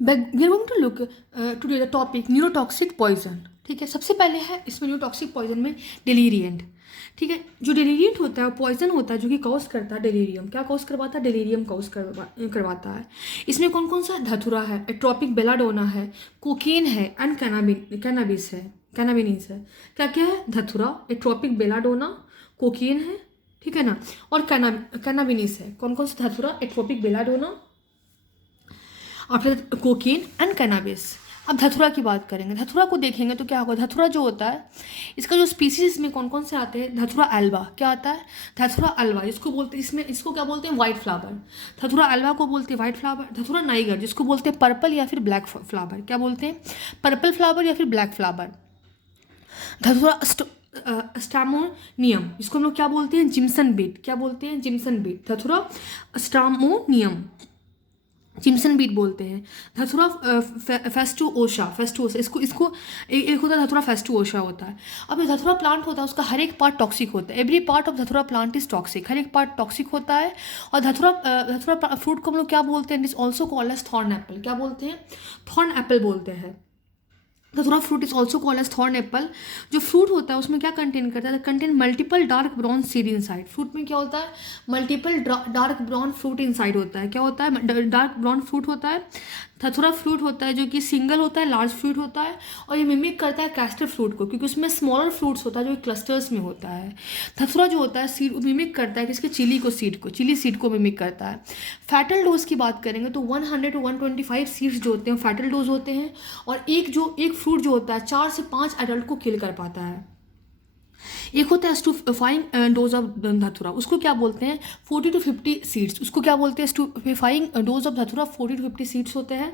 We are going to look today the topic neurotoxic poison. ठीक है, सबसे पहले है इसमें न्यूरोटॉक्सिक पॉइजन में डिलीरियंट। ठीक है, जो डिलीरियंट होता है पॉइजन होता है जो कि कॉज करता है डिलीरियम। क्या कॉज करवाता है? डिलीरियम कॉज करवाता है। इसमें कौन कौन सा? धतूरा है, एट्रोपिक बेलाडोना है, कोकीन है एंड कैनाबिस है, कैनाबिनीस है। क्या क्या है? धतूरा, एट्रोपिक बेलाडोना, कोकीन है, ठीक है ना, और कैनाबिनीस है। कौन कौन सा? धतूरा, एट्रोपिक बेलाडोना और फिर कोकीन एंड कैनाबिस। अब धतूरा की बात करेंगे। धतूरा को देखेंगे तो क्या होगा? धतूरा जो होता है इसका जो स्पीसीज में कौन कौन से आते हैं? धतूरा एल्वा। क्या आता है? धतूरा एल्वा, इसको बोलते हैं, इसको क्या बोलते हैं? White flower. धतूरा एल्वा को बोलते हैं वाइट फ्लावर। धतूरा नाइगर जिसको बोलते हैं पर्पल या फिर ब्लैक फ्लावर। क्या बोलते हैं? पर्पल फ्लावर या फिर ब्लैक फ्लावर। धतूरा स्टामोनियम जिसको हम लोग क्या बोलते हैं? Jimson weed. क्या बोलते हैं? Jimson weed. Datura stramonium, jimson beat बोलते हैं। धतूरा फेस्टुओसा इसको इसको एक होता है धतूरा फेस्टुओसा होता है। अब ये धतूरा प्लांट होता है उसका हर एक पार्ट टॉक्सिक होता है। एवरी पार्ट ऑफ धतूरा प्लांट इज टॉक्सिक, हर एक पार्ट टॉक्सिक होता है। और धतूरा फ्रूट को हम लोग क्या बोलते हैं? It is also called as thorn apple. क्या बोलते हैं? थॉर्न एप्पल बोलते हैं। Datura fruit is also called as thorn apple. जो फ्रूट होता है उसमें क्या कंटेन करता है? Contain multiple dark brown seed inside. Fruit में क्या होता है? Multiple dark brown fruit inside होता है। क्या होता है? डार्क ब्राउन फ्रूट होता है। धतूरा फ्रूट होता है जो कि सिंगल होता है, लार्ज फ्रूट होता है, और ये मिमिक करता है कैस्टर फ्रूट को क्योंकि उसमें स्मॉलर फ्रूट्स होता है जो क्लस्टर्स में होता है। धतूरा जो होता है सीड मिमिक करता है किसके? चिली सीड को मिमिक करता है। फैटल डोज की बात करेंगे तो 100 to 125 सीड्स जो होते हैं फैटल डोज होते हैं, और एक फ्रूट जो होता है 4 से 5 एडल्ट को किल कर पाता है। एक होता है स्टूपेफाइंग डोज ऑफ धतूरा, उसको क्या बोलते हैं? 40 to 50 सीड्स। उसको क्या बोलते हैं? स्टूपेफाइंग डोज ऑफ धतूरा 40 to 50 सीड्स होते हैं।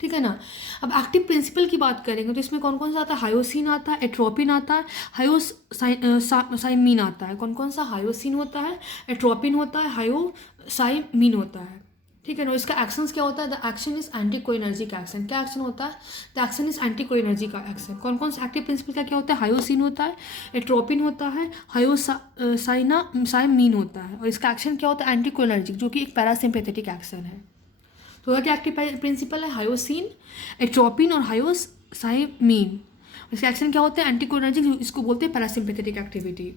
ठीक है ना। अब एक्टिव प्रिंसिपल की बात करेंगे तो इसमें कौन कौन सा आता है? हायोसिन आता है, एट्रोपिन आता है, हायोसाइमीन आता है। कौन कौन सा? हायोसिन होता है, एट्रोपिन होता है, हायोसाइमीन होता है। ठीक है ना। इसका एक्शंस क्या होता है? The action is anti cholinergic action. क्या एक्शन होता है? The action is anti cholinergic action. कौन कौन सा एक्टिव प्रिंसिपल का क्या होता है? हायोसिन होता है, एट्रोपिन होता है, हायोसाइमीन होता है, और इसका एक्शन क्या होता है? एंटी कोइनर्जिक, जो कि एक पैरासिम्पेथेटिक एक्शन है। तो क्या एक्टिव प्रिंसिपल है? हायोसिन, एट्रोपिन और हायोसाइमीन। इसका एक्शन क्या होता है? एंटी कोइनर्जिक, इसको बोलते हैं पैरासिम्पेथेटिक एक्टिविटी।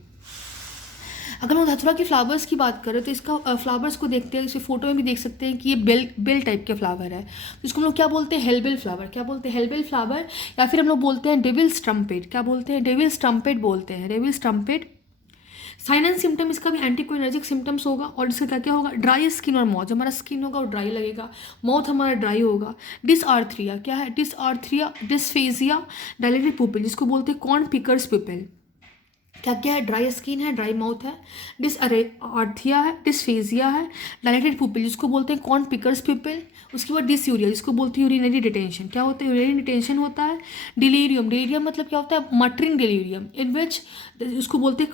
अगर हम धतूरा की फ्लावर्स की बात करें तो इसका फ्लावर्स को देखते हैं, इसे फोटो में भी देख सकते हैं कि ये बेल टाइप के फ्लावर है। तो इसको हम लोग क्या बोलते हैं? हेलबेल फ्लावर। क्या बोलते हैं? हेलबेल फ्लावर, या फिर हम लोग बोलते हैं डेविल्स ट्रम्पेट। क्या बोलते हैं? डेविल्स ट्रम्पेट बोलते हैं, devil's trumpet. Sign and symptom इसका भी एंटीकोइनर्जिक सिम्टम्स होगा, और इसका क्या क्या होगा? ड्राई स्किन और माउथ। हमारा स्किन होगा वो ड्राई लगेगा, माउथ हमारा ड्राई होगा। डिसआर्थरिया क्या है? डिसआर्थरिया, डिस्फेजिया, डायलेटेड पुपिल जिसको बोलते हैं कॉर्न पिकर्स पिपिल। क्या क्या है? ड्राई स्किन है, ड्राई माउथ है, डिसआर्थिया है, डिसफेजिया है, डायलेटेड पुपिल जिसको बोलते हैं कॉर्न पिकर्स पिपिल। उसके बाद डिसयूरिया जिसको बोलते हैं यूरिनरी डिटेंशन। क्या होता है? यूरिनरी डिटेंशन होता है। डिलीरियम, डिलीरियम मतलब क्या होता है? मटरिंग डिलीरियम, इन विच उसको बोलते हैं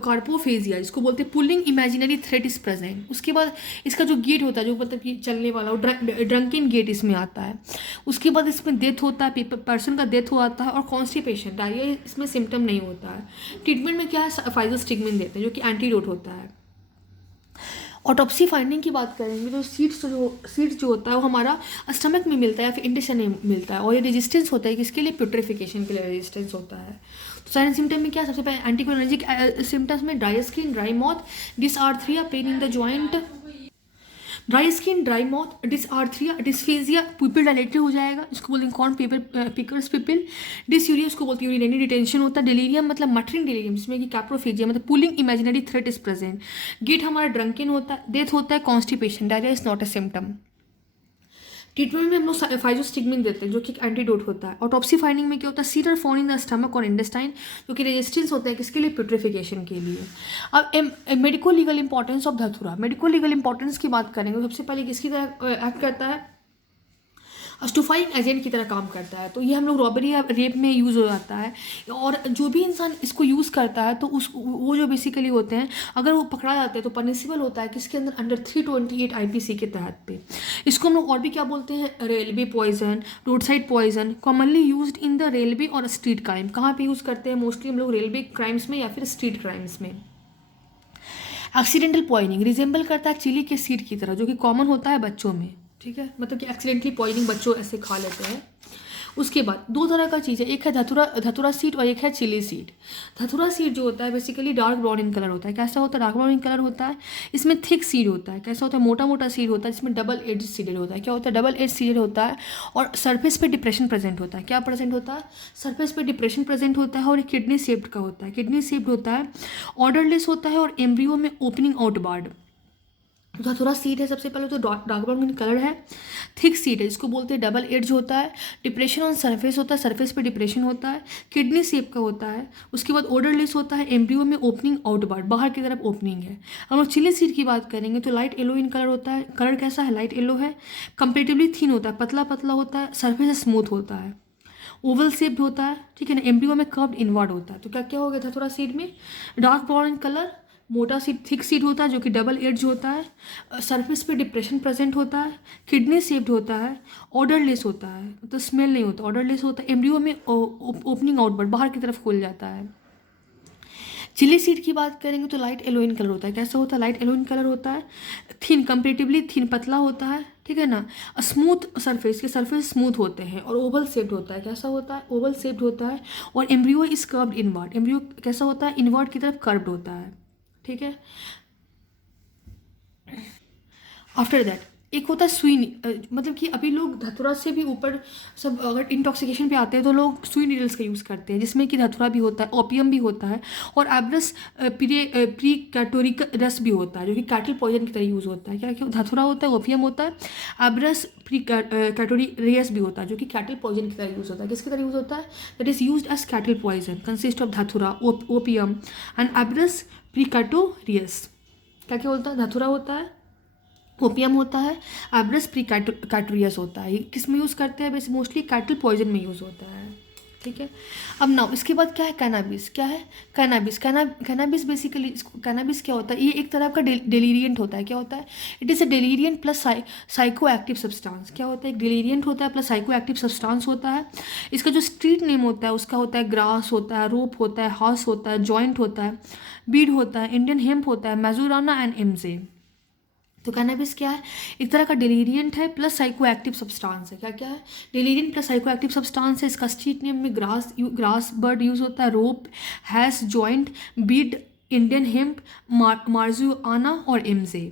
कार्पोफेजिया जिसको बोलते हैं pulling imaginary thread is present. उसके बाद इसका जो गेट होता है जो मतलब कि चलने वाला, वो ड्रंकिन गेट इसमें आता है। उसके बाद इसमें डेथ होता है, पर्सन का डेथ हो आता है, और कॉन्स्टिपेशन, डायरिया इसमें सिम्टम नहीं होता है। ट्रीटमेंट में क्या है? फाइजोस्टिगमिन देते हैं जो कि एंटीडोट होता है। ऑटोप्सी फाइंडिंग की बात करेंगे तो सीड्स जो होता है वो हमारा स्टमक में मिलता है या फिर इंटेस्टाइन में मिलता है, और ये रेजिस्टेंस होता है किसके लिए? प्यूट्रिफिकेशन के लिए रेजिस्टेंस होता है। तो साइन सिम्टम में क्या? सबसे पहले एंटीकोइनर्जिक सिम्टम्स में dry skin, dry mouth, dysarthria, pain in the joint, dry skin, dry mouth, dysarthria, dysphagia, pupil dilated हो जाएगा, इसको बोलते हैं कॉर्न पिकर्स पिपिल। डिसयूरिया उसको बोलते हैं यूरिनरी डिटेंशन होता है। डिलीरियम मतलब मटरिंग डिलीरियम जिसमें कि कैप्रोफेजिया मतलब pulling imaginary threat is present. Gait हमारा ड्रंकिन होता है, डेथ होता है, constipation, diarrhoea is not a symptom. Treatment में हम लोग फाइजोस्टिगमिन देते हैं जो कि एक एंटीडोट होता है। ऑटोप्सी फाइंडिंग में क्या होता है? Seed are found in the stomach और इंटेस्टाइन जो कि रेजिस्टेंस होता है किसके लिए? प्यूट्रिफिकेशन के लिए। अब मेडिको लीगल इंपॉर्टेंस ऑफ धतूरा। मेडिको लीगल इंपॉर्टेंस की बात करेंगे सबसे पहले किसकी तरह एक्ट करता है? स्टूफाइंग एजेंट की तरह काम करता है। तो ये हम लोग रॉबरी या रेप में यूज़ हो जाता है, और जो भी इंसान इसको यूज़ करता है तो वो जो बेसिकली होते हैं अगर वो पकड़ा जाते हैं तो पनिशेबल होता है किसके अंदर? अंडर 328 IPC के तहत पे। इसको हम लोग और भी क्या बोलते हैं? Railway poison, road side poison, commonly use in the railway और स्ट्रीट क्राइम। कहाँ पे यूज़ करते हैं? मोस्टली हम लोग रेलवे क्राइम्स में या फिर स्ट्रीट क्राइम्स में। एक्सीडेंटल पॉइजनिंग रिजेंबल करता है चिली के सीड की तरह जो कि कॉमन होता है बच्चों में। ठीक है, मतलब कि एक्सीडेंटली पॉइजनिंग बच्चों ऐसे खा लेते हैं। उसके बाद दो तरह का चीज़ है, एक है धतूरा सीड और एक है चिली सीड। धतूरा सीड जो होता है basically dark brown in colour होता है। कैसा होता है? डार्क ब्राउन इन कलर होता है। इसमें थिक सीड होता है। कैसा होता है? मोटा मोटा सीड होता है, जिसमें डबल एज सीडेड होता है। क्या होता है? डबल एज सीडेड होता है और सरफेस पे डिप्रेशन प्रेजेंट होता है। क्या प्रेजेंट होता है? सरफेस पे डिप्रेशन प्रेजेंट होता है और एक किडनी शेप्ड का होता है। किडनी शेप्ड होता है, ऑर्डरलेस होता है और एम्ब्रियो में ओपनिंग आउटवार्ड। धतूरा सीड है सबसे पहले तो डार्क ब्राउन कलर है। थिक सीड है, इसको बोलते हैं डबल एज होता है। डिप्रेशन ऑन सरफेस होता है, सरफेस पे डिप्रेशन होता है। किडनी शेप का होता है। उसके बाद ऑर्डरलेस होता है, एम्ब्रियो में ओपनिंग आउटवर्ड, बाहर की तरफ ओपनिंग है। हम लोग चिली सीड की बात करेंगे तो लाइट येलो इन कलर होता है। कलर कैसा है? लाइट येलो है। कंपेरेटिवली थिन होता है, पतला पतला होता है, सरफेस स्मूथ होता है, ओवल शेप्ड होता है, ठीक है ना। एम्ब्रियो में कर्व्ड इनवर्ड होता है। तो क्या क्या हो गया था थोड़ा सीड में? डार्क ब्राउन कलर, मोटा सीड, थिक सीड होता है जो कि डबल एज होता है, सरफेस पे डिप्रेशन प्रेजेंट होता है, किडनी शेप्ड होता है, ऑर्डरलेस होता है, तो स्मेल नहीं होता, ऑर्डरलेस होता है, एम्ब्रियो में ओपनिंग आउटवर्ड, बाहर की तरफ खुल जाता है। चिली सीड की बात करेंगे तो लाइट येलो इन कलर होता है। कैसा होता है? लाइट येलो इन कलर होता है। थिन, कंपेरेटिवली थिन, पतला होता है, ठीक है ना। स्मूथ सरफेस, के सरफेस स्मूथ होते हैं और ओवल शेप्ड होता है। कैसा होता है? ओवल शेप्ड होता है और embryo is curved inward. Embryo कैसा होता है? इनवर्ड की तरफ कर्व्ड होता है, ठीक है। आफ्टर दैट एक होता है सुई मतलब कि अभी लोग धतूरा से भी ऊपर सब अगर इंटॉक्सिकेशन पे आते हैं तो लोग सुई नीडल्स का यूज़ करते हैं, जिसमें कि धतूरा भी होता है, ओपियम भी होता है और एब्रस प्री कैटोरिक रस भी होता है, जो कि कैटल पॉइजन की तरह यूज़ होता है। क्या क्या? धतूरा होता है, ओपियम होता है, एब्रस प्री कैटोरियस भी होता है, जो कि कैटल पॉइजन की तरह यूज़ होता है। किसकी तरह यूज़ होता है? That is use as cattle poison, consist of datura, opium and abrus precatorius. क्या क्या होता है? धतूरा होता है, ओपियम होता है, एब्रस प्री कैटोरियस होता है। किस में यूज़ करते हैं? वैसे मोस्टली कैटल पॉइजन में यूज़ होता है, ठीक है। अब नाउ इसके बाद क्या है? कैनाबिस। क्या है? कैनाबिस। कैनाबिस बेसिकली, कैनाबिस क्या होता है? ये एक तरह का डेलीरियंट होता है। क्या होता है? It is a deliriant plus psycho active substance. क्या होता है? एक डेलीरियंट होता है प्लस साइको एक्टिव सब्सटेंस होता है। इसका जो स्ट्रीट नेम होता है उसका होता है ग्रास होता है, रोप होता है, हाउस होता है, जॉइंट होता है, बीड होता है, इंडियन हेम्प होता है, मेजोराना एंड एमजे। तो कैनाबिस क्या है? एक तरह का डेलीरियंट है प्लस साइको एक्टिव सब्सटेंस है। क्या क्या है? Deliriant plus psycho active substance है। इसका स्ट्रीट नेम में ग्रास बर्ड यूज होता है, rope, hash, joint, weed, Indian hemp, marijuana और एमजे,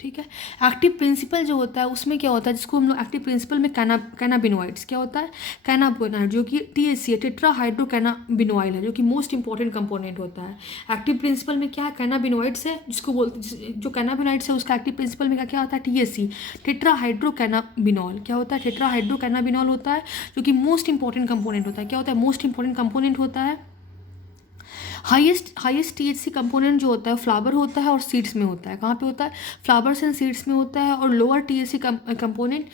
ठीक है। एक्टिव प्रिंसिपल जो होता है उसमें क्या होता है, जिसको हम लोग एक्टिव प्रिंसिपल में कैनाबिनोइड्स, क्या होता है? कैनाबिनोइड, जो कि THC है, टेट्रा हाइड्रो कैनाबिनोइल है, जो कि मोस्ट इंपॉर्टेंट कंपोनेंट होता है। एक्टिव प्रिंसिपल में क्या है? कैनाबिनोइड्स है, जिसको बोलते, जो कैनाबिनोइड्स है उसका एक्टिव प्रिंसिपल में क्या क्या होता है? THC, tetra hydro cannabinol. क्या होता है? टेट्रा हाइड्रो कैनाबिनोल होता है, जो कि मोस्ट इंपॉर्टेंट कंपोनेंट होता है। क्या होता है? मोस्ट इंपॉर्टेंट कंपोनेंट होता है। हाईएस्ट THC कंपोनेंट जो होता है फ्लावर होता है और सीड्स में होता है। कहाँ पे होता है? फ्लावर्स एंड सीड्स में होता है। और लोअर THC कंपोनेंट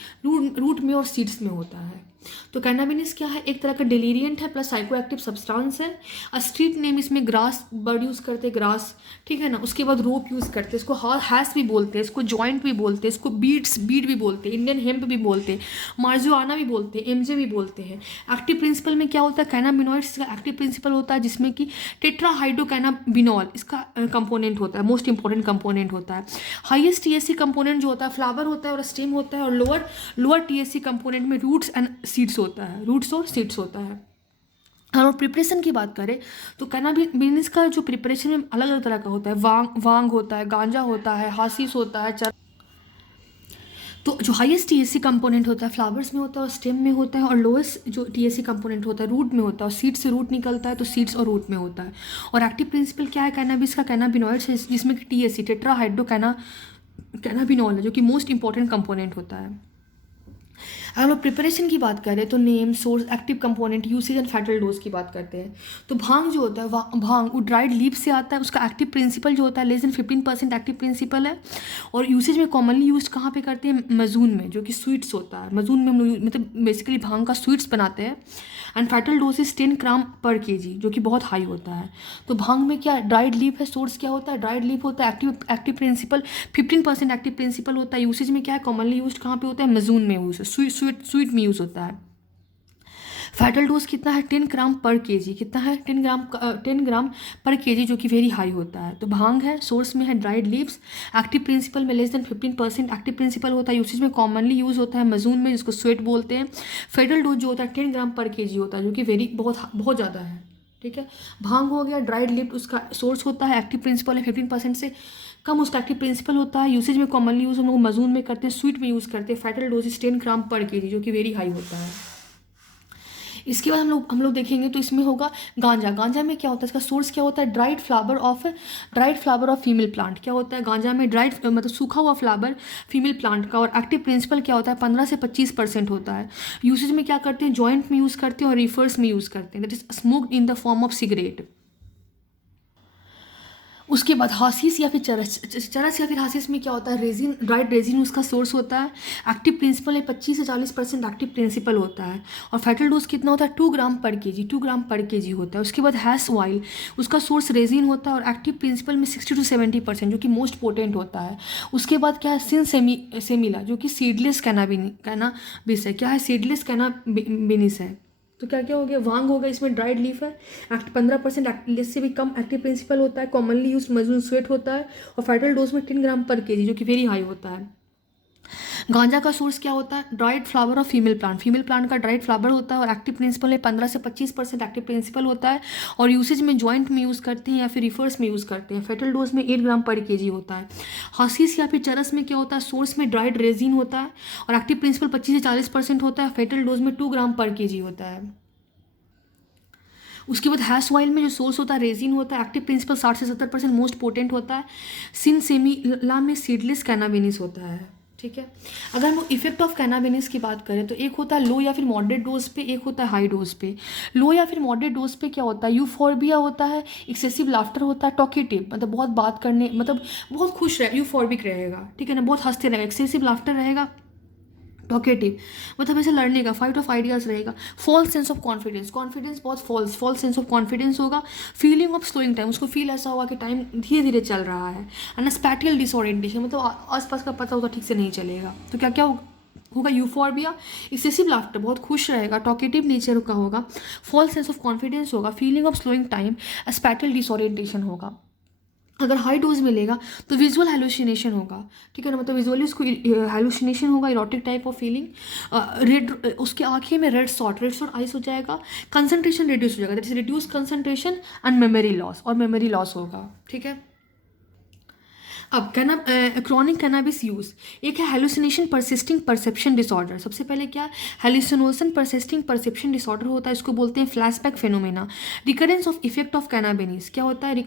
रूट में और सीड्स में होता है। तो कैनाबिस क्या है? एक तरह का डेलीरियंट है प्लस साइको एक्टिव सब्सटेंस है। स्ट्रीट नेम इसमें ग्रास बर्ड यूज़ करते हैं, ग्रास, ठीक है ना। उसके बाद रोप यूज़ करते हैं, इसको हैश भी बोलते हैं, इसको जॉइंट भी बोलते हैं, इसको बीड भी बोलते हैं, इंडियन हेम्प भी बोलते हैं, मार्जुआना भी बोलते हैं, एमजे भी बोलते हैं। एक्टिव प्रिंसिपल में क्या होता है? कैनाबिनोइड्स का एक्टिव प्रिंसिपल होता है, जिसमें कि टेट्राहाइड्रोकैनाबिनोल इसका कंपोनेंट होता है, मोस्ट इंपॉर्टेंट कंपोनेंट होता है। हाईएस्ट THC कंपोनेंट जो होता है फ्लावर होता है और स्टेम होता है। और लोअर THC कंपोनेंट में रूट्स एंड सीड्स होता है, रूट्स और सीड्स होता है। और प्रिपरेशन की बात करें तो कैनाबिस का जो प्रिपरेशन में अलग अलग तरह का होता है। वांग होता है, गांजा होता है, हाशीस होता है, तो जो हाईएस्ट THC कंपोनेंट होता है फ्लावर्स में होता है और स्टेम में होता है। और लोएस्ट जो THC कंपोनेंट होता है रूट में होता है और सीड से रूट निकलता है, तो सीड्स और रूट में होता है। और एक्टिव प्रिंसिपल क्या है कैनाबिस का? कैनाबिनोइड्स है, जिसमें कि THC, टेट्राहाइड्रो कैनाबिनोल है, जो कि मोस्ट इंपॉर्टेंट कंपोनेंट होता है। अगर हम प्रिपरेशन की बात करें तो name, source, active component, usage and fatal dose की बात करते हैं। तो भांग जो होता है भांग वो ड्राइड लीफ से आता है। उसका एक्टिव प्रिंसिपल जो होता है लेस देन 15% एक्टिव प्रिंसिपल है। और यूसेज में कॉमनली यूज कहाँ पे करते हैं? मजून में, जो कि स्वीट्स होता है। मजून में हम लोग मतलब बेसिकली भांग का स्वीट्स बनाते हैं। And fatal dose is 10 gram पर kg, जो कि बहुत हाई होता है। तो भांग में क्या ड्राइड लीफ है, सोर्स क्या होता है? ड्राइड लीफ होता है। एक्टिव प्रिंसिपल 15% एक्टिव प्रिंसिपल होता है। यूसेज में क्या है? कॉमनली यूज कहाँ पे होता है? मजून में यूज, स्वीट में यूज होता है। फैटल डोज कितना है 10 ग्राम पर केजी, कितना है 10 ग्राम पर केजी, जो कि वेरी हाई होता है। तो भांग है, सोर्स में है ड्राइड लीव्स, एक्टिव प्रिंसिपल में लेस देन 15% एक्टिव प्रिंसिपल होता है, यूसेज में कॉमनली यूज़ होता है मजून में, जिसको स्वेट बोलते हैं। फेटल डोज जो होता है 10 ग्राम पर केजी होता है, जो कि वेरी बहुत बहुत ज़्यादा है, ठीक है। भांग हो गया ड्राइड लिप्ड, उसका सोर्स होता है, एक्टिव प्रिंसिपल है 15% से कम उसका एक्टिव प्रिंसिपल होता है, यूसेज में कॉमनली यूज़ हम लोग मजून में करते हैं, स्वीट में यूज़ करते हैं। फैटल डोज 10 ग्राम पर केजी, जो कि वेरी हाई होता है। इसके बाद हम लोग देखेंगे तो इसमें होगा गांजा। गांजा में क्या होता है, इसका सोर्स क्या होता है, dried flower of female plant. क्या होता है गांजा में, ड्राइड मतलब सूखा हुआ फ्लावर फीमेल प्लांट का, और एक्टिव प्रिंसिपल क्या होता है 15 से 25% होता है। यूसेज में क्या करते हैं, जॉइंट में यूज़ करते हैं और रिफर्स में यूज़ करते हैं, that is smoked in the form of cigarette. उसके बाद हासिस या फिर चरस या फिर हासिस में क्या होता है, रेजिन, ड्राइड रेजिन उसका सोर्स होता है। एक्टिव प्रिंसिपल है 25 से 40% एक्टिव प्रिंसिपल होता है, और फैटल डोज कितना होता है 2 ग्राम पर केजी, 2 ग्राम पर केजी होता है। उसके बाद हैश ऑयल, उसका सोर्स रेजिन होता है और एक्टिव प्रिंसिपल में 60 to 70%, जो कि मोस्ट पोटेंट होता है। उसके बाद क्या है, सिन सेमिला, जो कि सीडलेस कैनाबिस है। क्या है, सीडलेस कैनाबिस है। तो क्या क्या हो गया, वांग होगा, इसमें ड्राइड लीफ है, 15% लेस से भी कम एक्टिव प्रिंसिपल होता है, कॉमनली यूज मजून स्वेट होता है, और फैटल डोज में 10 ग्राम पर केजी, जो कि वेरी हाई होता है। गांजा का सोर्स क्या होता है, dried flower of female plant का ड्राइड फ्लावर होता है, और एक्टिव प्रिंसिपल है 15 से 25% एक्टिव प्रिंसिपल होता है, और यूसेज में जॉइंट में यूज़ करते हैं या फिर रिफर्स में यूज़ करते हैं। फेटल डोज में 8 ग्राम पर केजी होता है। हासिस या फिर चरस में क्या होता है, सोर्स में ड्राइड रेजिन होता है और एक्टिव प्रिंसिपल 25 से 40% होता है, फेटल डोज में 2 ग्राम पर केजी होता है। उसके बाद हैश ऑयल में जो सोर्स होता है रेजिन होता है, एक्टिव प्रिंसिपल 60 से 70% मोस्ट पोटेंट होता है। सिन सेमिला में सीडलेस कैनाबिस होता है, ठीक है। अगर हम इफेक्ट ऑफ कैनाबिस की बात करें तो एक होता है लो या फिर मॉडरेट डोज पे, एक होता है हाई डोज पे। लो या फिर मॉडरेट डोज पे क्या होता है, यूफोर्बिया होता है, एक्सेसिव लाफ्टर होता है, टॉकेटिव मतलब बहुत बात करने, मतलब बहुत खुश रहे, यूफोर्बिक रहेगा, ठीक है ना, बहुत हंसते रहेगा, एक्सेसिव लाफ्टर रहेगा, टॉकेटिव मतलब ऐसे लड़ने का, फाइट ऑफ आइडियाज रहेगा। फॉल्स सेंस ऑफ कॉन्फिडेंस बहुत फॉल्स सेंस ऑफ कॉन्फिडेंस होगा। फीलिंग ऑफ स्लोइंग टाइम, उसको फील ऐसा होगा कि टाइम धीरे धीरे चल रहा है। एंड स्पैटियल डिसओरिएंटेशन मतलब आसपास का पता होगा ठीक से नहीं चलेगा। तो क्या क्या होगा, यूफोर्बिया, एक्सेसिव लाफ्टर बहुत खुश रहेगा, टॉकेटिव नेचर का होगा, फॉल्स सेंस ऑफ कॉन्फिडेंस होगा, feeling of slowing time, spatial disorientation होगा। अगर हाई डोज मिलेगा तो विजुअल हेलुसिनेशन होगा, ठीक है ना, मतलब विजुअली उसको हेलुसिनेशन होगा, erotic type of feeling, red, उसके आंखें में रेड सॉट आइस हो जाएगा, कंसंट्रेशन रिड्यूस हो जाएगा, that is reduce concentration and memory loss होगा, ठीक है। अब क्रॉनिक कैनाबिस यूज, एक है हेलुसिनेशन परसिस्टिंग परसेप्शन डिसऑर्डर। सबसे पहले क्या, हेलुसिनेशन परसिस्टिंग परसेप्शन डिसऑर्डर होता है, इसको बोलते हैं flashback phenomena. Recurrence of effect of cannabis, क्या होता है,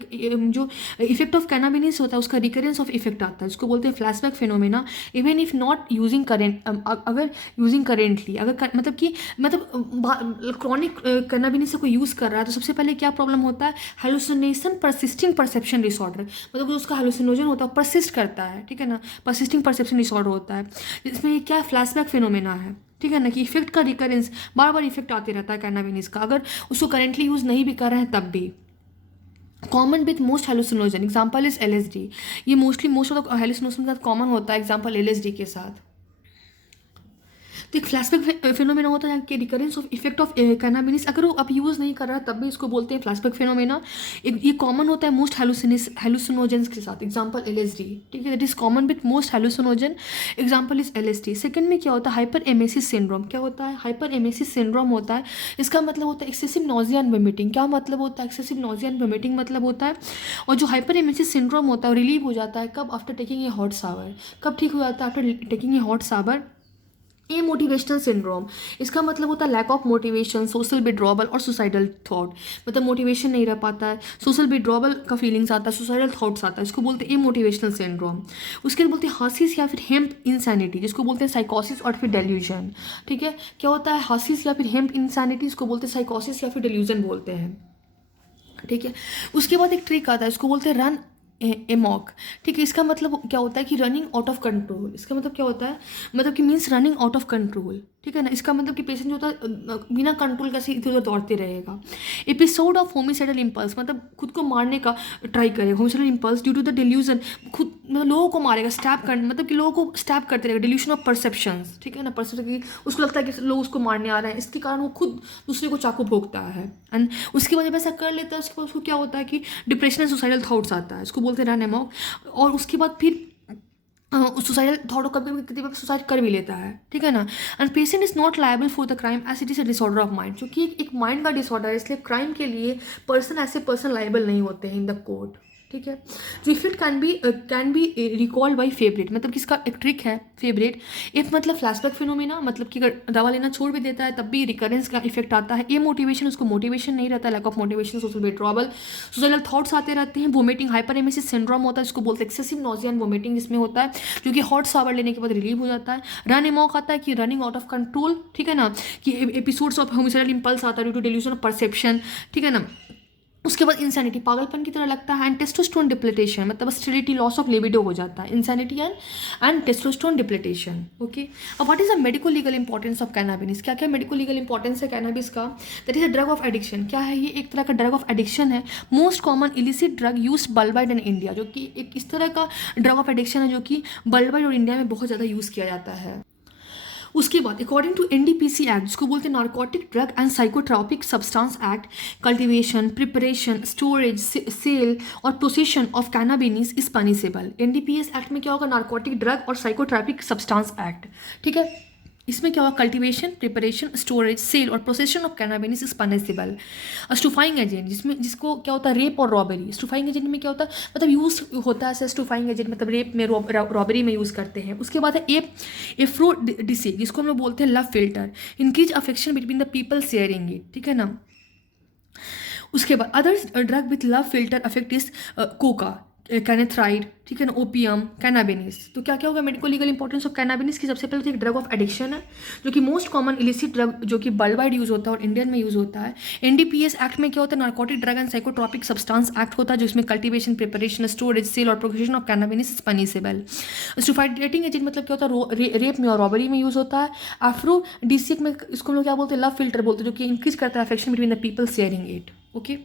जो इफेक्ट ऑफ कैनाबिस होता है उसका रिकरेंस ऑफ इफेक्ट आता है, इसको बोलते हैं flashback phenomena. Even if not using current, अगर यूजिंग करेंटली, अगर मतलब क्रॉनिक कैनाबिस से कोई यूज़ कर रहा है तो सबसे पहले क्या प्रॉब्लम होता है, हेलुसिनेशन परसिस्टिंग परसेप्शन डिसऑर्डर, मतलब जो उसका हेलुसिनोजन होता है परसिस्ट करता है, ठीक है ना, परसिस्टिंग परसेप्शन डिसऑर्डर होता है, जिसमें क्या फ्लैशबैक फिनोमेना है, ठीक है ना, कि इफेक्ट का रिकरेंस, बार बार इफेक्ट आते रहता है कैनाबिस का, अगर उसको करेंटली यूज़ नहीं भी कर रहे हैं तब भी। Common with most hallucinogen, example is LSD, ये मोस्ट ऑफ द हेलुसिनोजन के साथ कॉमन होता है, एग्जाम्पल LSD के साथ। तो एक फ्लैशबैक फिनोमेना होता है कि recurrence of effect of cannabis, अगर वो अब यूज़ नहीं कर रहा तब भी इसको बोलते हैं फ्लैशबैक फिनोमेना। ये कॉमन होता है मोस्ट हेलुसिनोजेंस के साथ, एग्जांपल LSD, ठीक है, that is common with most hallucinogen, example is LSD। Second में क्या होता है, हाइपर एमेसिस सिंड्रोम। क्या होता है, हाइपर एमेसिस सिंड्रोम होता है, इसका मतलब होता है एक्सेसिव नॉजिया एंड वोमिटिंग। क्या मतलब होता है, एक्सेसिव नॉजिया एंड वोमिटिंग मतलब होता है, और जो हाइपर एमेसिस सिंड्रोम होता है रिलीव हो जाता है कब, after taking a hot shower. कब ठीक हो जाता है, after taking a hot shower. A motivational syndrome, इसका मतलब होता है लैक ऑफ मोटिवेशन, सोशल विड्रॉबल और सुसाइडल थॉट, मतलब मोटिवेशन नहीं रह पाता है, सोशल विड्रॉबल का फीलिंग्स आता है, सुसाइडल थॉट्स आता है, इसको बोलते हैं ए मोटिवेशनल सिंड्रोम। उसके बाद बोलते हैं हासिस या फिर हेम्प इंसैनिटी, जिसको बोलते हैं साइकोसिस और फिर डेल्यूजन, ठीक है। क्या होता है, हासिस या फिर हेम्प इंसैनिटी, इसको बोलते हैं साइकोसिस या फिर डेल्यूजन बोलते हैं, ठीक है। उसके बाद एक ट्रिक आता है, इसको बोलते हैं रन एमॉक, ठीक है। इसका मतलब क्या होता है कि रनिंग आउट ऑफ कंट्रोल, इसका मतलब क्या होता है, मतलब कि means running out of control, ठीक है ना। इसका मतलब कि पेशेंट जो होता है बिना कंट्रोल कैसे इधर उधर दौड़ते रहेगा। एपिसोड ऑफ होमिसाइडल इम्पल्स, मतलब खुद को मारने का ट्राई करेगा। Homicidal impulse due to the delusion, खुद मतलब लोगों को मारेगा, स्टैप कर, मतलब कि लोगों को स्टैप करते रहेगा। डिल्यूशन ऑफ परसेप्शंस, ठीक है ना, परसेप्शन की उसको लगता है कि लोग उसको मारने आ रहे हैं, इसके कारण वो खुद दूसरे को चाकू भोंकता है। एंड उसकी वजह से ऐसा कर लेता है, उसके बाद उसको क्या होता है कि डिप्रेशन एंड सुसाइडल थॉट्स आता है, इसको बोलते हैं रन अमॉक। और उसके बाद फिर सुसाइडल थॉट कभी सुसाइड कर भी लेता है, ठीक है ना। And patient is not liable for the crime as it is a disorder of mind, क्योंकि एक माइंड का डिसऑर्डर है, इसलिए क्राइम के लिए पर्सन लायबल नहीं होते हैं इन द कोर्ट, ठीक है। जो effect can be recalled by favourite, मतलब कि इसका एक ट्रिक है फेवरेट। इफ मतलब फ्लैशबैक फिनोमेना, मतलब कि अगर दवा लेना छोड़ भी देता है तब भी रिकरेंस का इफेक्ट आता है। ये मोटिवेशन, उसको मोटिवेशन नहीं रहता, lack of motivation, social withdrawal, suicidal thoughts आते रहते हैं। वोमिटिंग, हाइपरेमेसिस सिंड्रोम होता है, इसको बोलते हैं एक्सेसिव नॉजिया एंड वोमिटिंग, जिसमें होता है जो कि हॉट सावर लेने के बाद रिलीव हो जाता है। रन एमॉक आता है कि रनिंग आउट ऑफ कंट्रोल, ठीक है ना, कि एपिसोड्स ऑफ होमिसाइडल इंपल्स आता है due to delusion of perception, ठीक है ना। उसके बाद इंसैनिटी, पागलपन की तरह लगता है। एंड टेस्टोस्टेरोन डिप्लीटेशन, मतलब स्टेरिलिटी, लॉस ऑफ लिबिडो हो जाता है। Insanity and testosterone depletion, okay. अब what is the medico legal importance of cannabis, क्या क्या मेडिको लीगल इंपॉर्टेंस है कैनाबिस का। That is a drug of addiction, क्या है ये, एक तरह का ड्रग ऑफ एडिक्शन है। Most common illicit drug use worldwide in India, जो कि एक इस तरह का ड्रग ऑफ एडिक्शन है जो कि वर्ल्ड वाइड और इंडिया में बहुत ज़्यादा यूज़ किया जाता है। उसके बाद अकॉर्डिंग टू एनडीपीसी एक्ट, जिसको बोलते हैं narcotic drug and psychotropic substance act, cultivation, preparation, storage, sale और possession of cannabis is punishable. NDPS act में क्या होगा, नार्कोटिक ड्रग और साइकोट्रॉपिक सब्सटेंस एक्ट, ठीक है। इसमें क्या होगा, कल्टीवेशन, प्रिपरेशन, स्टोरेज, सेल और procession of cannabis is punishable. Stupefying agent, जिसको क्या होता है, रेप और रॉबरी। स्टूफाइंग एजेंट में क्या होता है, मतलब यूज होता है स्टूफाइंग एजेंट, मतलब रेप में, रॉबरी में यूज़ करते हैं। उसके बाद है एफ्रोडिसिक, जिसको हम लोग बोलते हैं love filter, increase affection between the people sharing it, ठीक है ना। उसके बाद other drug with love filter affect is coca, cantharide, ठीक है ना, ओपियम, कैनाबिस। तो क्या क्या होगा medico legal importance of cannabis की। सबसे पहले तो एक ड्रग ऑफ एडिक्शन है, जो कि मोस्ट कॉमन इलिसिट ड्रग जो कि वर्ल्ड वाइड यूज होता है और इंडियन में यूज होता है। एनडीपीएस एक्ट में क्या होता है, narcotic drug and psychotropic substance act होता है, जो इसमें कल्टीवेशन, प्रिपरेशन, स्टोरेज, सेल और procession of cannabis is punishable. स्टूफाइडेटिंग एजेंट मतलब क्या होता है, रेप में और रॉबरी में यूज होता है। एफ्रोडिसिक में इसको हम लोग क्या बोलते हैं, लव फिल्टर बोलते हैं, जो कि इंक्रीज करता है affection between the people sharing it, okay.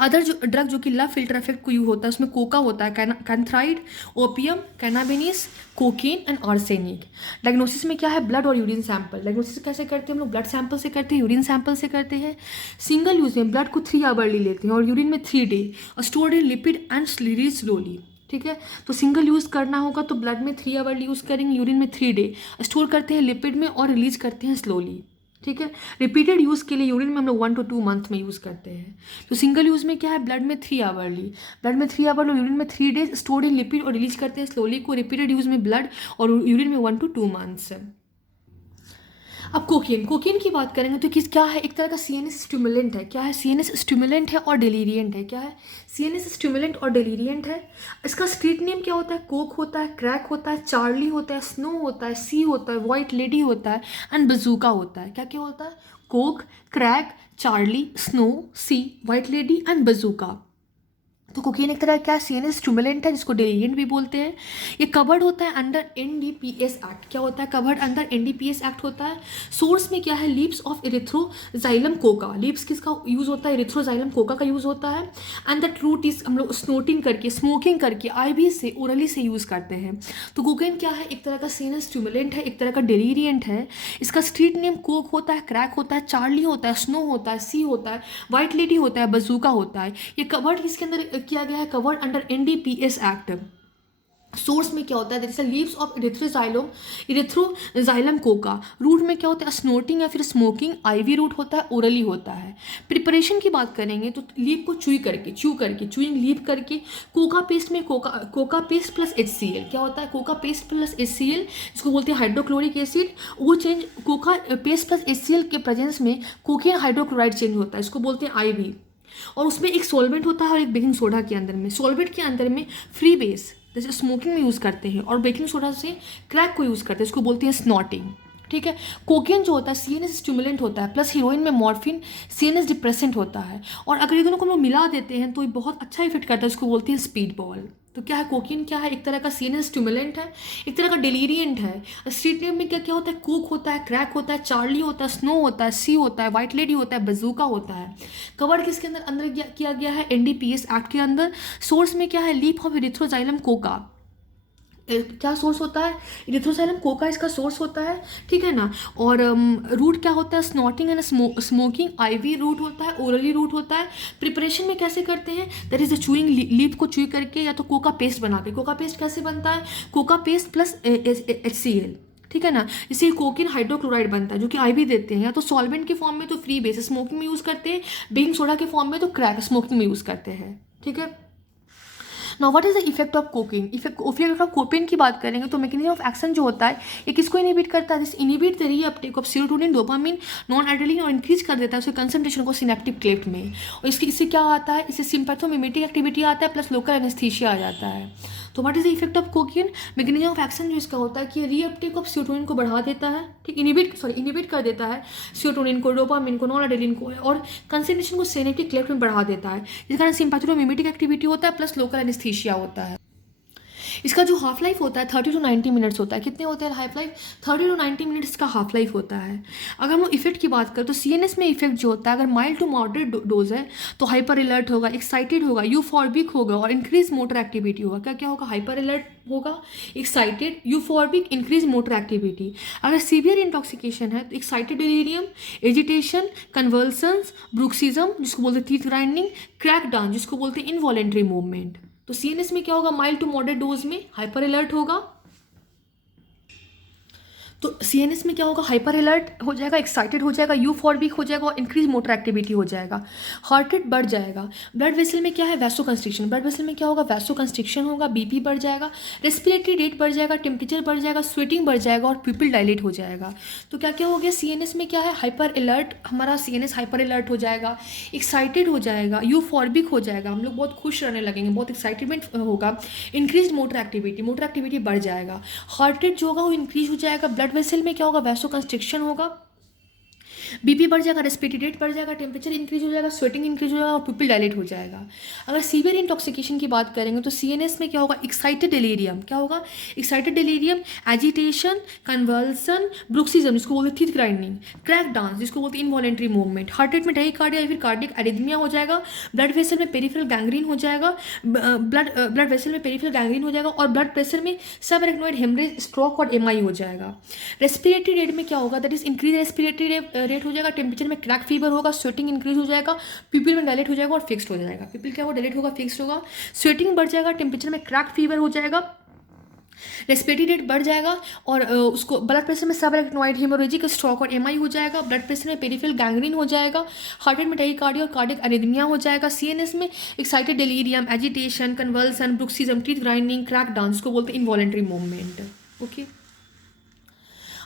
Other जो ड्रग जो कि लव फिल्टर इफेक्ट को यूज होता है, उसमें कोका होता है, cantharide, opium, cannabis, cocaine and arsenic. Diagnosis में क्या है, ब्लड और यूरिन सैंपल। डायग्नोसिस कैसे करते हैं हम लोग, ब्लड सैंपल से करते हैं, यूरिन सैंपल से करते हैं। सिंगल यूज में ब्लड को 3 आवरली लेते हैं और यूरिन में 3 डे, और stored in lipid and release slowly, ठीक है। तो सिंगल यूज़ करना होगा तो ब्लड में 3 आवरली यूज़ करेंगे, यूरिन में 3 डे, स्टोर करते हैं लिपिड में और रिलीज करते हैं स्लोली, ठीक है। रिपीटेड यूज़ के लिए यूरिन में हम लोग 1 to 2 मंथ में यूज़ करते हैं। तो सिंगल यूज़ में क्या है, ब्लड में 3 आवरली, ब्लड में 3 आवर, यूरिन में 3 डेज, स्टोर्ड इन लिपिड और रिलीज करते हैं स्लोली को। रिपीटेड यूज़ में ब्लड और यूरिन में 1 to 2 मंथ्स। अब कोकीन की बात करेंगे तो किस क्या है, एक तरह का सीएनएस स्टिमुलेंट है। क्या है, सीएनएस स्टिमुलेंट है और डेलीरियंट है। क्या है, सीएनएस स्टिमुलेंट और डेलीरियंट है। इसका स्ट्रीट नेम क्या होता है, कोक होता है, क्रैक होता है, चार्ली होता है, स्नो होता है, सी होता है, वाइट लेडी होता है एंड बजूका होता है। क्या क्या होता है, coke, crack, charlie, snow, C, white lady and bazooka. तो कोकीन एक तरह क्या सीएनएस स्टिमुलेंट है, जिसको डेलीरियंट भी बोलते हैं। ये कवर्ड होता है अंडर एनडीपीएस एक्ट। क्या होता है, कवर्ड अंडर एनडीपीएस एक्ट होता है। सोर्स में क्या है, leaves of erythroxylum Coca. Leaves किसका यूज होता है, इरिथ्रोजाइलम कोका का यूज होता है। एंड दैट रूट इज हम लोग स्नोटिंग करके, स्मोकिंग करके, आईवी से, ओरली से यूज करते हैं। तो कोकीन क्या है, एक तरह का सीएनएस स्टिमुलेंट है, एक तरह का डेलीरियंट है। इसका स्ट्रीट नेम कोक होता है, क्रैक होता है, चार्ली होता है, स्नो होता है, सी होता है, वाइट लेडी होता है, बजूका होता है। ये कवर्ड किसके अंदर किया गया है, covered under NDPS act. Source में क्या होता है, that is leaves of erythroxylum coca. Root में क्या होता है, स्नोटिंग या फिर स्मोकिंग, आईवी रूट होता है, ओरली होता है। प्रिपरेशन की बात करेंगे तो लीव को च्यू करके चूइंग लीव करके, कोका पेस्ट में कोका पेस्ट प्लस HCl। क्या होता है, कोका पेस्ट प्लस HCl, जिसको बोलते हैं हाइड्रोक्लोरिक एसिड। वो change Coca paste plus HCl के प्रेजेंस में कोकेन हाइड्रोक्लोराइड चेंज होता है, इसको बोलते हैं IV। और उसमें एक सॉल्वेंट होता है और एक बेकिंग सोडा के अंदर में। सॉल्वेंट के अंदर में फ्री बेस, जैसे स्मोकिंग में यूज़ करते हैं, और बेकिंग सोडा से क्रैक को यूज़ करते हैं, इसको बोलते हैं स्नॉटिंग, ठीक है। कोकेन जो होता है सीएनएस स्टिमुलेंट होता है, प्लस हीरोइन में मॉर्फिन सीएनएस डिप्रेसेंट होता है। और अगर ये दोनों को हम लोग मिला देते हैं तो ये बहुत अच्छा इफेक्ट करता है, इसको बोलते हैं स्पीड बॉल, तो क्या है, कोकीन क्या है, एक तरह का सीएनएस स्टिमुलेंट है, एक तरह का डेलीरियंट है। स्ट्रीट नेम में क्या क्या होता है, कोक होता है, क्रैक होता है, चार्ली होता है, स्नो होता है, सी होता है, व्हाइट लेडी होता है, बजूका होता है। कवर किसके अंदर अंदर किया गया है, एनडीपीएस एक्ट के अंदर। सोर्स में क्या है, लीफ ऑफ इरिथ्रोजाइलम कोका। क्या सोर्स होता है, इरिथ्रोजाइलम कोका इसका सोर्स होता है, ठीक है ना। और रूट क्या होता है, snorting and smoking, IV route होता है, ओरली रूट होता है। प्रिपरेशन में कैसे करते हैं, that is the chewing, leaf को चूई करके या तो कोका पेस्ट बना के। कोका पेस्ट कैसे बनता है, कोका पेस्ट प्लस HCl, ठीक है ना। इसे कोकिन हाइड्रोक्लोराइड बनता है जो कि आईवी देते हैं, या तो सॉल्वेंट के फॉर्म में तो फ्री बेस स्मोकिंग में यूज़ करते हैं, बेकिंग सोडा के फॉर्म में तो क्रैक स्मोकिंग में यूज़ करते हैं, ठीक है। Now what is the effect of cocaine, effect of cocaine की बात करेंगे तो मैकेनिज्म ऑफ एक्शन जो होता है ये किसको इनिबिट करता है, this inhibit the reuptake of serotonin, dopamine, non adrenaline, और इंक्रीज कर देता है उसके कंसंट्रेशन को सिनेप्टिक क्लेफ्ट में। और इससे क्या आता है, इससे सिम्पैथोमिमेटिक एक्टिविटी आता है प्लस लोकल एनेस्थीसिया आ जाता है। तो what is the effect of cocaine, mechanism of action जो इसका होता है कि रीअपटेक ऑफ सेरोटोनिन को बढ़ा देता है, ठीक, इनिबिट कर देता है सेरोटोनिन को, डोपामिन को, नॉन एड्रेनलिन को, और कंसंट्रेशन को सिनेप्टिक क्लेफ्ट में बढ़ा देता है, जिस कारण सिम्पैथोमिमेटिक एक्टिविटी होता है प्लस लोकल एनेस्थीसिया होता है। इसका जो हाफ लाइफ होता है 30 to 90 मिनट्स होता है। कितने होते हैं हाफ लाइफ, 30 to 90 मिनट्स का हाफ लाइफ होता है। अगर हम इफेक्ट की बात करें तो सीएनएस में इफेक्ट जो होता है, अगर माइल्ड टू मॉडरेट डोज है तो हाइपर अलर्ट होगा, एक्साइटेड होगा, यूफॉर्बिक होगा, और इंक्रीज मोटर एक्टिविटी होगा। क्या क्या होगा, हाइपर अलर्ट होगा, एक्साइटेड, यूफॉर्बिक, इंक्रीज मोटर एक्टिविटी। अगर सीवियर इंटॉक्सिकेशन है तो एक्साइटेड डिलीरियम, एजिटेशन, कन्वर्सन्स, ब्रुक्सिज्म जिसको बोलते हैं टीथ ग्राइंडिंग, क्रैक डाउन जिसको बोलते हैं इनवॉलेंट्री मूवमेंट। तो सीएनएस में क्या होगा, माइल्ड टू मॉडरेट डोज में हाइपर अलर्ट होगा, तो सीएनएस में क्या होगा, हाइपर अलर्ट हो जाएगा, एक्साइटेड हो जाएगा, यूफॉर्बिक हो जाएगा, और इंक्रीज मोटर एक्टिविटी हो जाएगा। हार्ट रेट बढ़ जाएगा। ब्लड वेसल में क्या है, वैसो कंस्ट्रिक्शन, ब्लड वेसल में क्या होगा, वैसो कंस्ट्रिक्शन होगा, बीपी बढ़ जाएगा, रेस्पिरेटरी रेट बढ़ जाएगा, टेम्परेचर बढ़ जाएगा, स्वेटिंग बढ़ जाएगा, और पिपल डायलेट हो जाएगा। तो क्या क्या हो गया, सीएनएस में क्या है, हाइपर अलर्ट, हमारा सीएनएस हाइपर अलर्ट हो जाएगा, एक्साइटेड हो जाएगा, यूफॉर्बिक हो जाएगा, हम लोग बहुत खुश रहने लगेंगे, बहुत एक्साइटमेंट होगा, इंक्रीज मोटर एक्टिविटी बढ़ जाएगा। हार्ट रेट जो होगा वो इंक्रीज हो जाएगा। ब्लड वेसल में क्या होगा, वैसो कंस्ट्रिक्शन होगा, बीपी बढ़ जाएगा, रेस्पिरेटरी रेट बढ़ जाएगा, टेम्परेचर इंक्रीज हो जाएगा, स्वेटिंग इंक्रीज हो जाएगा, और पिपल डायलेट हो जाएगा। अगर सीवियर इंटॉक्सिकेशन की बात करेंगे तो सीएनएस में क्या होगा, एक्साइटेड डिलीरियम, क्या होगा, excited delirium, agitation, convulsion, bruxism जिसको बोलते हैं टीथ ग्राइंडिंग, क्रैक डांस जिसको बोलते हैं इनवॉलेंट्री मूवमेंट, हार्ट रेट में टाइकार्डिया या फिर कार्डियक एरिथमिया हो जाएगा, ब्लड वेसल में पेरिफेरल गैंग्रीन हो जाएगा, ब्लड वेसल में पेरिफेरल गैंग्रीन हो जाएगा, और ब्लड प्रेशर में सबएरेक्नोइड हेमरेज, स्ट्रोक और एमआई हो जाएगा। रेस्पिरेटरी रेट में क्या होगा, that is increase respiratory rate हो जाएगा, टेम्परेचर में क्रैक फीवर होगा, स्वेटिंग इंक्रीज हो जाएगा, पिपल में डायलेट हो जाएगा और फिक्स्ड हो जाएगा। पिपल क्या होगा, डायलेट होगा, फिक्स्ड होगा, स्वेटिंग बढ़ जाएगा, टेम्परेचर में क्रैक फीवर हो जाएगा, रेस्पिरेटरी रेट बढ़ जाएगा, और उसको ब्लड प्रेशर में सबएरेक्नोइड हेमोरेजिक स्ट्रोक और एमआई हो जाएगा, ब्लड प्रेशर में पेरिफेरल गैंग्रीन हो जाएगा, हार्ट रेट में टाइकार्डिया और कार्डियक एरिथमिया हो जाएगा। सीएनएस में excited delirium, agitation, convulsion, bruxism, teeth grinding, crack dance को बोलते हैं involuntary movement. Okay,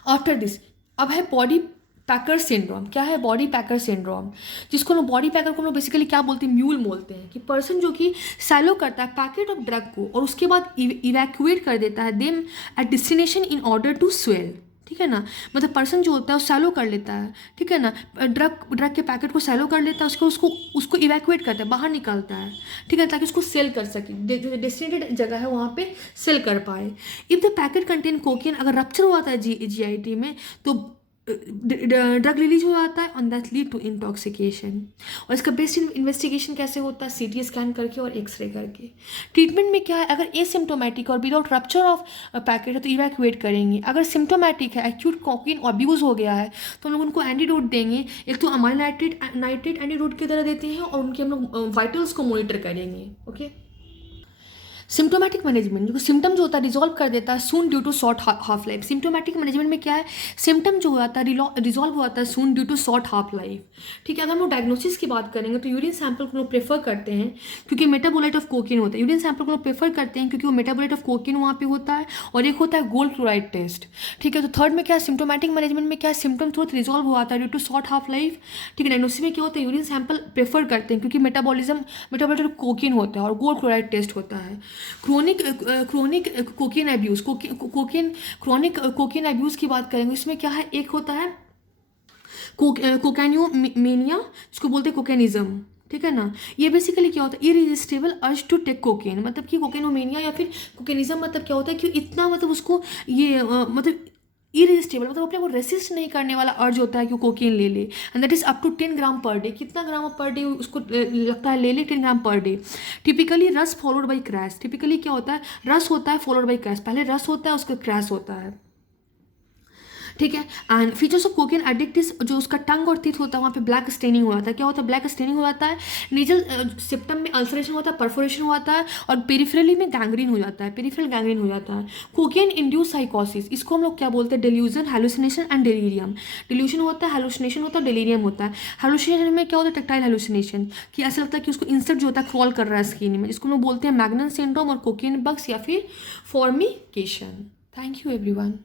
after this अब है बॉडी पैकर सिंड्रोम। क्या है, बॉडी पैकर सिंड्रोम, जिसको लोग बॉडी पैकर को लोग बेसिकली क्या बोलते हैं, म्यूल बोलते हैं, कि पर्सन जो कि सैलो करता है पैकेट ऑफ ड्रग को और उसके बाद इवैक्यूएट कर देता है them at destination in order to swell, ठीक है ना। मतलब पर्सन जो होता है वो सैलो कर लेता है, ठीक है ना, ड्रग के पैकेट को सैलो कर लेता है, उसको इवैक्यूएट करता है, बाहर निकालता है, ठीक है, ताकि उसको सेल कर सके, जो डेस्टिनेटेड जगह है वहाँ पे सेल कर पाए। If the packet contain cocaine, अगर रप्चर हुआ था जीआईटी में तो ड्रग रिलीज हो जाता है, on that lead to intoxication. और इसका बेस्ट इन्वेस्टिगेशन कैसे होता है, सीटी स्कैन करके और एक्सरे करके। ट्रीटमेंट में क्या है, अगर एसिम्टोमेटिक और विदाउट रप्चर ऑफ पैकेट है तो इवैक्यूएट करेंगे। अगर सिम्टोमेटिक है, एक्यूट कोकीन अब्यूज़ हो गया है तो हम लोग उनको एंटीडोट देंगे, एक तो अमाइल नाइट्रेट एंटीडोट की तरह देते हैं, और उनके हम लोग वाइटल्स को मॉनिटर करेंगे। ओके, सिम्टोमेटिक मैनेजमेंट, जो सिम्टम जो होता है रिजॉल्व कर देता है soon due to short half life. Symptomatic management में क्या है, सिम्टम जो होता है रिजॉल्व हो जाता है soon due to short half life, ठीक है। अगर हम लोग डायग्नोसिस की बात करेंगे तो यूरिन सैंपल को लोग प्रेफर करते हैं क्योंकि मेटाबोलाइट ऑफ कोकीन होता है। यूरिन सैंपल को लोग प्रेफर करते हैं क्योंकि वो मेटाबोलाइट ऑफ कोकीन वहाँ पे होता है, और एक होता है गोल्ड क्लोराइड टेस्ट, ठीक है। तो थर्ड में क्या है, सिम्टोमेटिक मैनेजमेंट में क्या है, सिम्टम तुरंत रिजॉल्व हो जाता है due to short half life, ठीक है। डायग्नोसिस में क्या होता है, यूरिन सैंपल प्रेफर करते हैं क्योंकि मेटाबोलाइट ऑफ कोकीन होता है और गोल्ड क्लोराइड टेस्ट होता है। Chronic cocaine abuse, chronic cocaine abuse की बात करेंगे, इसमें क्या है, एक होता है कोकैनियोमेनिया जिसको बोलते हैं कोकैनिज्म, ठीक है ना। ये बेसिकली क्या होता है, इरिजिस्टेबल अर्ज टू टेक कोकेन, मतलब कि कोकेनोमेनिया या फिर कोकेनिज्म मतलब क्या होता है कि इतना मतलब उसको ये मतलब इरिजिस्टेबल मतलब अपने को रेसिस्ट नहीं करने वाला अर्ज होता है कि कोकेन ले ले, and that is up to 10 gram per day. कितना ग्राम पर डे उसको लगता है ले ले, 10 ग्राम पर डे। टिपिकली रस फॉलोड बाई क्रैश, टिपिकली क्या होता है, रस होता है फॉलोड बाई क्रैश, पहले रस होता है उसका क्रैश होता है, ठीक है। And features of cocaine addict is जो उसका टंग और टीथ होता है वहाँ पे ब्लैक स्टेनिंग हो जाता है। क्या होता है, ब्लैक स्टेनिंग हो जाता है, नीजल सिप्टम में अल्सरेशन होता है, परफोरेशन होता है, और पेरिफेरली में गैंग्रीन हो जाता है, पेरिफेरल गैंग्रीन हो जाता है। कोकेन इंड्यूस साइकोसिस, इसको हम लोग क्या बोलते हैं, delusion, hallucination and delirium. Delusion होता है, हेलुसिनेशन होता है, डेलीरियम होता है। हेलुसिनेशन में क्या होता है, टेक्टाइल हेलुसिनेशन, कि ऐसा लगता है कि उसको इंसेक्ट जो होता है क्रॉल कर रहा है स्किन में, जिसको हम लोग बोलते हैं मैग्नन सिंड्रोम और कोकेन बग्स या फिर फॉर्मिकेशन। Thank you everyone.